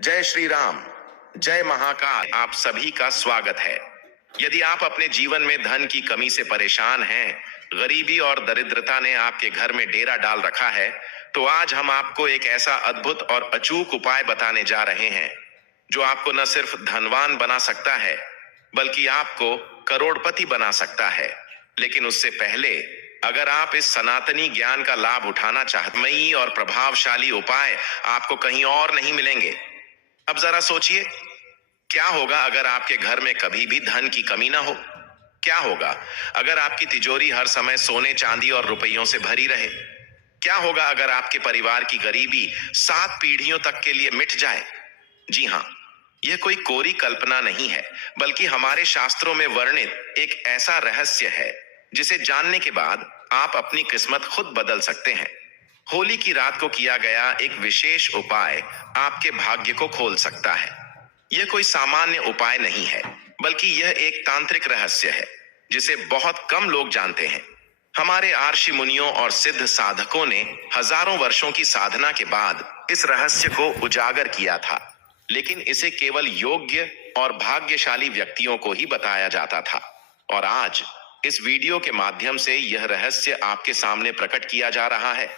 जय श्री राम। जय महाकाल। आप सभी का स्वागत है। यदि आप अपने जीवन में धन की कमी से परेशान हैं, गरीबी और दरिद्रता ने आपके घर में डेरा डाल रखा है, तो आज हम आपको एक ऐसा अद्भुत और अचूक उपाय बताने जा रहे हैं जो आपको न सिर्फ धनवान बना सकता है बल्कि आपको करोड़पति बना सकता है। लेकिन उससे पहले, अगर आप इस सनातनी ज्ञान का लाभ उठाना चाहते, मई और प्रभावशाली उपाय आपको कहीं और नहीं मिलेंगे। अब जरा सोचिए, क्या होगा अगर आपके घर में कभी भी धन की कमी ना हो? क्या होगा अगर आपकी तिजोरी हर समय सोने चांदी और रुपयों से भरी रहे? क्या होगा अगर आपके परिवार की गरीबी 7 पीढ़ियों तक के लिए मिट जाए? जी हाँ, यह कोई कोरी कल्पना नहीं है, बल्कि हमारे शास्त्रों में वर्णित एक ऐसा रहस्य है जिसे जानने के बाद आप अपनी किस्मत खुद बदल सकते हैं। होली की रात को किया गया एक विशेष उपाय आपके भाग्य को खोल सकता है। यह कोई सामान्य उपाय नहीं है, बल्कि यह एक तांत्रिक रहस्य है जिसे बहुत कम लोग जानते हैं। हमारे आर्षि मुनियों और सिद्ध साधकों ने हजारों वर्षों की साधना के बाद इस रहस्य को उजागर किया था, लेकिन इसे केवल योग्य और भाग्यशाली व्यक्तियों को ही बताया जाता था। और आज इस वीडियो के माध्यम से यह रहस्य आपके सामने प्रकट किया जा रहा है।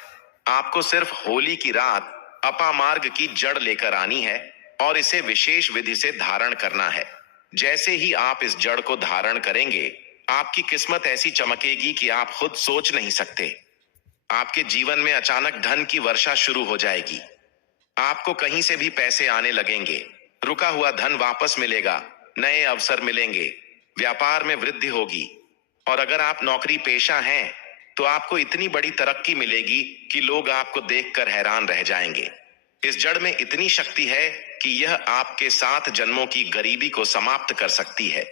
आपको सिर्फ होली की रात अपामार्ग की जड़ लेकर आनी है और इसे विशेष विधि से धारण करना है। जैसे ही आप इस जड़ को धारण करेंगे, आपकी किस्मत ऐसी चमकेगी कि आप खुद सोच नहीं सकते। आपके जीवन में अचानक धन की वर्षा शुरू हो जाएगी। आपको कहीं से भी पैसे आने लगेंगे, रुका हुआ धन वापस मिलेगा, नए अवसर मिलेंगे, व्यापार में वृद्धि होगी। और अगर आप नौकरी पेशा हैं तो आपको इतनी बड़ी तरक्की मिलेगी कि लोग आपको देखकर हैरान रह जाएंगे। इस जड़ में इतनी शक्ति है कि यह आपके 7 जन्मों की गरीबी को समाप्त कर सकती है।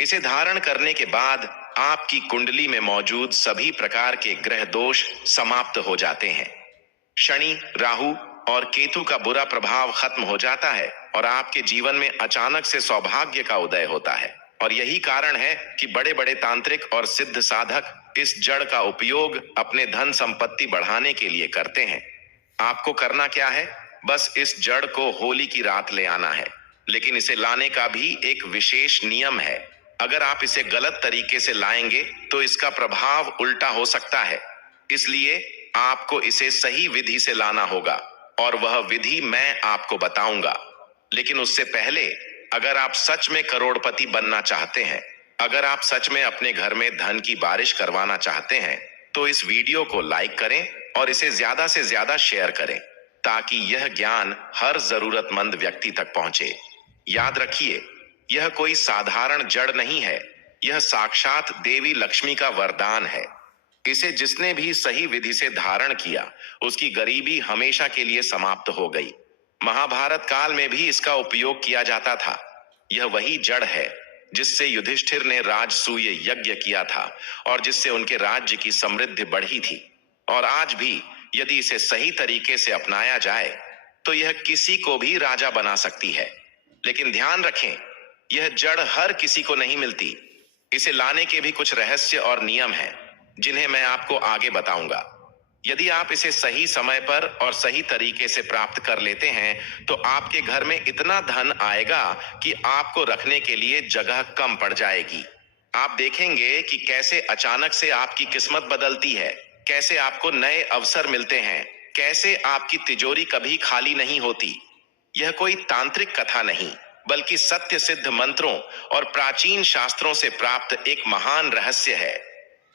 इसे धारण करने के बाद आपकी कुंडली में मौजूद सभी प्रकार के ग्रह दोष समाप्त हो जाते हैं। शनि, राहु और केतु का बुरा प्रभाव खत्म हो जाता है और आपके जीवन में अचानक से सौभाग्य का उदय होता है। और यही कारण है कि बड़े बड़े तांत्रिक और सिद्ध साधक इस जड़ का उपयोग अपने धन संपत्ति बढ़ाने के लिए करते हैं। आपको करना क्या है? बस इस जड़ को होली की रात ले आना है। लेकिन इसे लाने का भी एक विशेष नियम है। अगर आप इसे गलत तरीके से लाएंगे तो इसका प्रभाव उल्टा हो सकता है। इसलिए आपको इसे सही विधि से लाना होगा और वह विधि मैं आपको बताऊंगा। लेकिन उससे पहले, अगर आप सच में करोड़पति बनना चाहते हैं, अगर आप सच में अपने घर में धन की बारिश करवाना चाहते हैं, तो इस वीडियो को लाइक करें और इसे ज्यादा से ज्यादा शेयर करें ताकि यह ज्ञान हर जरूरतमंद व्यक्ति तक पहुंचे। याद रखिए, यह कोई साधारण जड़ नहीं है, यह साक्षात देवी लक्ष्मी का वरदान है। इसे जिसने भी सही विधि से धारण किया, उसकी गरीबी हमेशा के लिए समाप्त हो गई। महाभारत काल में भी इसका उपयोग किया जाता था। यह वही जड़ है जिससे युधिष्ठिर ने राजसूय यज्ञ किया था और जिससे उनके राज्य की समृद्धि बढ़ी थी। और आज भी यदि इसे सही तरीके से अपनाया जाए तो यह किसी को भी राजा बना सकती है। लेकिन ध्यान रखें, यह जड़ हर किसी को नहीं मिलती। इसे लाने के भी कुछ रहस्य और नियम हैं जिन्हें मैं आपको आगे बताऊंगा। यदि आप इसे सही समय पर और सही तरीके से प्राप्त कर लेते हैं तो आपके घर में इतना धन आएगा कि आपको रखने के लिए जगह कम पड़ जाएगी। आप देखेंगे कि कैसे अचानक से आपकी किस्मत बदलती है, कैसे आपको नए अवसर मिलते हैं, कैसे आपकी तिजोरी कभी खाली नहीं होती। यह कोई तांत्रिक कथा नहीं, बल्कि सत्य सिद्ध मंत्रों और प्राचीन शास्त्रों से प्राप्त एक महान रहस्य है।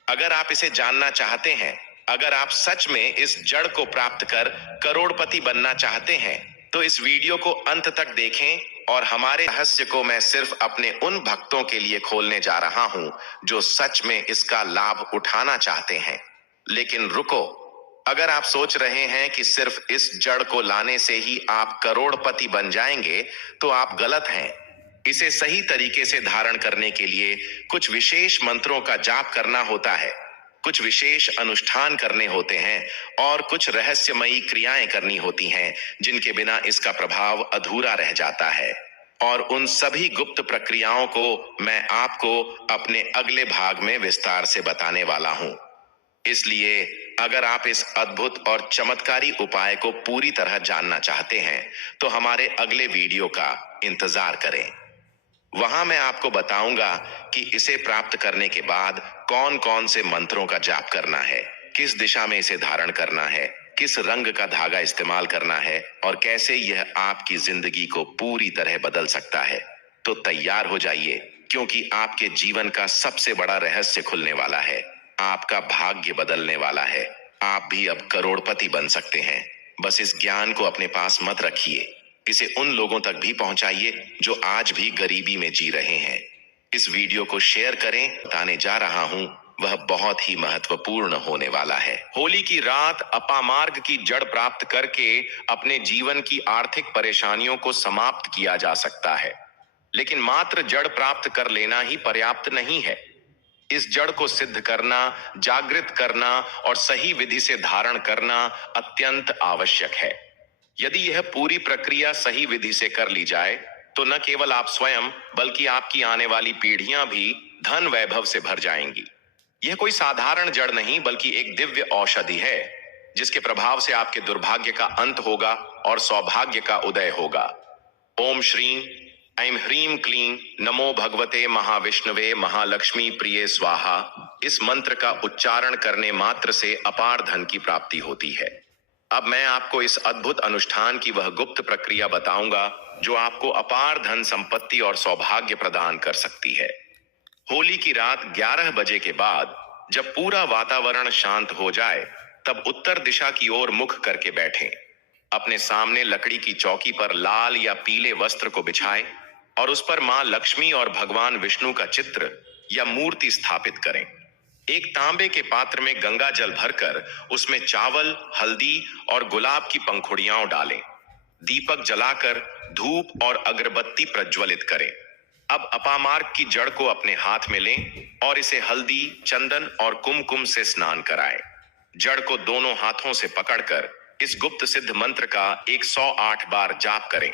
अगर आप इसे जानना चाहते हैं, अगर आप सच में इस जड़ को प्राप्त कर करोड़पति बनना चाहते हैं, तो इस वीडियो को अंत तक देखें। और हमारे रहस्य को मैं सिर्फ अपने उन भक्तों के लिए खोलने जा रहा हूं जो सच में इसका लाभ उठाना चाहते हैं। लेकिन रुको, अगर आप सोच रहे हैं कि सिर्फ इस जड़ को लाने से ही आप करोड़पति बन जाएंगे, तो आप गलत हैं। इसे सही तरीके से धारण करने के लिए कुछ विशेष मंत्रों का जाप करना होता है, कुछ विशेष अनुष्ठान करने होते हैं और कुछ रहस्यमयी क्रियाएं करनी होती हैं जिनके बिना इसका प्रभाव अधूरा रह जाता है। और उन सभी गुप्त प्रक्रियाओं को मैं आपको अपने अगले भाग में विस्तार से बताने वाला हूं। इसलिए अगर आप इस अद्भुत और चमत्कारी उपाय को पूरी तरह जानना चाहते हैं तो हमारे अगले वीडियो का इंतजार करें। वहां मैं आपको बताऊंगा कि इसे प्राप्त करने के बाद कौन कौन से मंत्रों का जाप करना है, किस दिशा में इसे धारण करना है, किस रंग का धागा इस्तेमाल करना है और कैसे यह आपकी जिंदगी को पूरी तरह बदल सकता है। तो तैयार हो जाइए, क्योंकि आपके जीवन का सबसे बड़ा रहस्य खुलने वाला है। आपका भाग्य बदलने वाला है। आप भी अब करोड़पति बन सकते हैं। बस इस ज्ञान को अपने पास मत रखिए, इसे उन लोगों तक भी पहुंचाइए जो आज भी गरीबी में जी रहे हैं। इस वीडियो को शेयर करें। बताने जा रहा हूं वह बहुत ही महत्वपूर्ण होने वाला है। होली की रात अपामार्ग की जड़ प्राप्त करके अपने जीवन की आर्थिक परेशानियों को समाप्त किया जा सकता है, लेकिन मात्र जड़ प्राप्त कर लेना ही पर्याप्त नहीं है। इस जड़ को सिद्ध करना, जागृत करना और सही विधि से धारण करना अत्यंत आवश्यक है। यदि यह पूरी प्रक्रिया सही विधि से कर ली जाए तो न केवल आप स्वयं बल्कि आपकी आने वाली पीढ़ियां भी धन वैभव से भर जाएंगी। यह कोई साधारण जड़ नहीं बल्कि एक दिव्य औषधि है, जिसके प्रभाव से आपके दुर्भाग्य का अंत होगा और सौभाग्य का उदय होगा। ओम श्रीं ऐं ह्रीं क्लीं नमो भगवते महाविष्णुवे महालक्ष्मी प्रिये स्वाहा। इस मंत्र का उच्चारण करने मात्र से अपार धन की प्राप्ति होती है। अब मैं आपको इस अद्भुत अनुष्ठान की वह गुप्त प्रक्रिया बताऊंगा जो आपको अपार धन संपत्ति और सौभाग्य प्रदान कर सकती है। होली की रात 11 बजे के बाद जब पूरा वातावरण शांत हो जाए, तब उत्तर दिशा की ओर मुख करके बैठें। अपने सामने लकड़ी की चौकी पर लाल या पीले वस्त्र को बिछाएं और उस पर मां लक्ष्मी और भगवान विष्णु का चित्र या मूर्ति स्थापित करें। एक तांबे के पात्र में गंगा जल भरकर उसमें चावल, हल्दी और गुलाब की पंखुड़ियां डालें। दीपक जलाकर धूप और अगरबत्ती प्रज्वलित करें। अब अपामार्ग की जड़ को अपने हाथ में लें और इसे हल्दी, चंदन और कुमकुम से स्नान कराएं। जड़ को दोनों हाथों से पकड़कर इस गुप्त सिद्ध मंत्र का 108 बार जाप करें।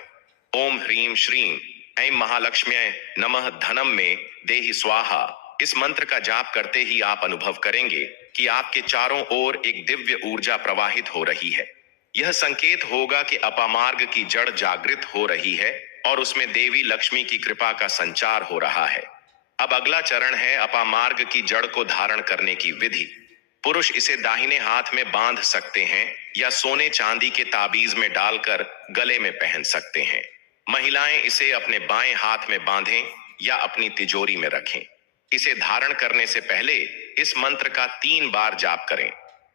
ओम ह्रीं श्रीं ऐं महालक्ष्म्यै नमः धनम में देहि स्वाहा। इस मंत्र का जाप करते ही आप अनुभव करेंगे कि आपके चारों ओर एक दिव्य ऊर्जा प्रवाहित हो रही है। यह संकेत होगा कि अपामार्ग की जड़ जागृत हो रही है और उसमें देवी लक्ष्मी की कृपा का संचार हो रहा है। अब अगला चरण है अपामार्ग की जड़ को धारण करने की विधि। पुरुष इसे दाहिने हाथ में बांध सकते हैं या सोने चांदी के ताबीज में डालकर गले में पहन सकते हैं। महिलाएं इसे अपने बाएं हाथ में बांधें या अपनी तिजोरी में रखें। इसे धारण करने से पहले इस मंत्र का 3 बार जाप करें।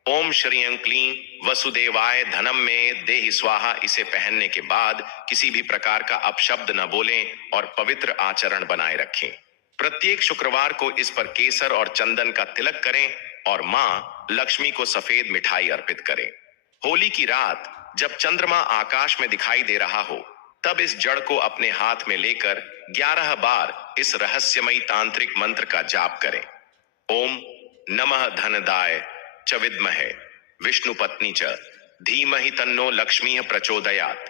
ओम श्रीं क्लीं वसुदेवाय धनम में देहि स्वाहा। इसे पहनने के बाद किसी भी प्रकार का अपशब्द न बोलें और पवित्र आचरण बनाए रखें। प्रत्येक शुक्रवार को इस पर केसर और चंदन का तिलक करें और मां लक्ष्मी को सफेद मिठाई अर्पित करें। होली की रात जब चंद्रमा आकाश में दिखाई दे रहा हो, तब इस जड़ को अपने हाथ में लेकर 11 बार इस रहस्यमयी तांत्रिक मंत्र का जाप करें। ओम नमः धनदाय च विद्महे विष्णु पत्नी च धीमहि तन्नो लक्ष्मी प्रचोदयात्।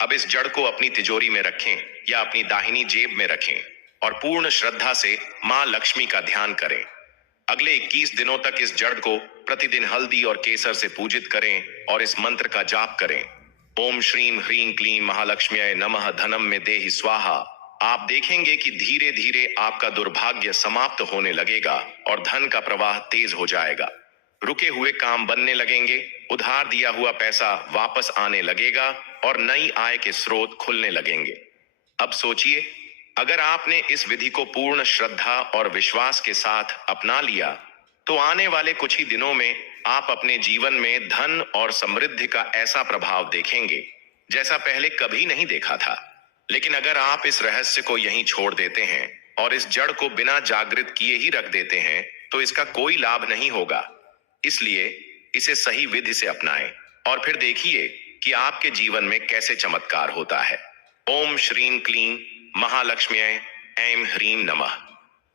अब इस जड़ को अपनी तिजोरी में रखें या अपनी दाहिनी जेब में रखें और पूर्ण श्रद्धा से मां लक्ष्मी का ध्यान करें। अगले 21 दिनों तक इस जड़ को प्रतिदिन हल्दी और केसर से पूजित करें और इस मंत्र का जाप करें। ओम श्रीं ह्रीं क्लीं महालक्ष्म्यै नमः धनम में देहि स्वाहा। आप देखेंगे कि धीरे धीरे आपका दुर्भाग्य समाप्त होने लगेगा और धन का प्रवाह तेज हो जाएगा। रुके हुए काम बनने लगेंगे, उधार दिया हुआ पैसा वापस आने लगेगा और नई आय के स्रोत खुलने लगेंगे। अब सोचिए, अगर आपने इस विधि को पूर्ण श्रद्धा और विश्वास के साथ अपना लिया तो आने वाले कुछ ही दिनों में आप अपने जीवन में धन और समृद्धि का ऐसा प्रभाव देखेंगे जैसा पहले कभी नहीं देखा था। लेकिन अगर आप इस रहस्य को यहीं छोड़ देते हैं और इस जड़ को बिना जागृत किए ही रख देते हैं तो इसका कोई लाभ नहीं होगा। इसलिए इसे सही विधि से अपनाएं और फिर देखिए कि आपके जीवन में कैसे चमत्कार होता है। ओम श्रीं क्लीं महालक्ष्म्यै ऐं ह्रीं नमः।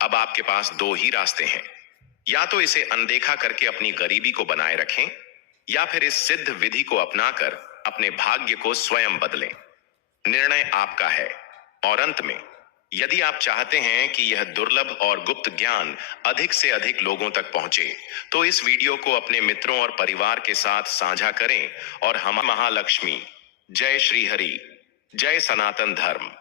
अब आपके पास 2 ही रास्ते हैं, या तो इसे अनदेखा करके अपनी गरीबी को बनाए रखें या फिर इस सिद्ध विधि को अपनाकर अपने भाग्य को स्वयं बदलें। निर्णय आपका है। और अंत में यदि आप चाहते हैं कि यह दुर्लभ और गुप्त ज्ञान अधिक से अधिक लोगों तक पहुंचे, तो इस वीडियो को अपने मित्रों और परिवार के साथ साझा करें और हम महालक्ष्मी, जय श्री हरि, जय सनातन धर्म।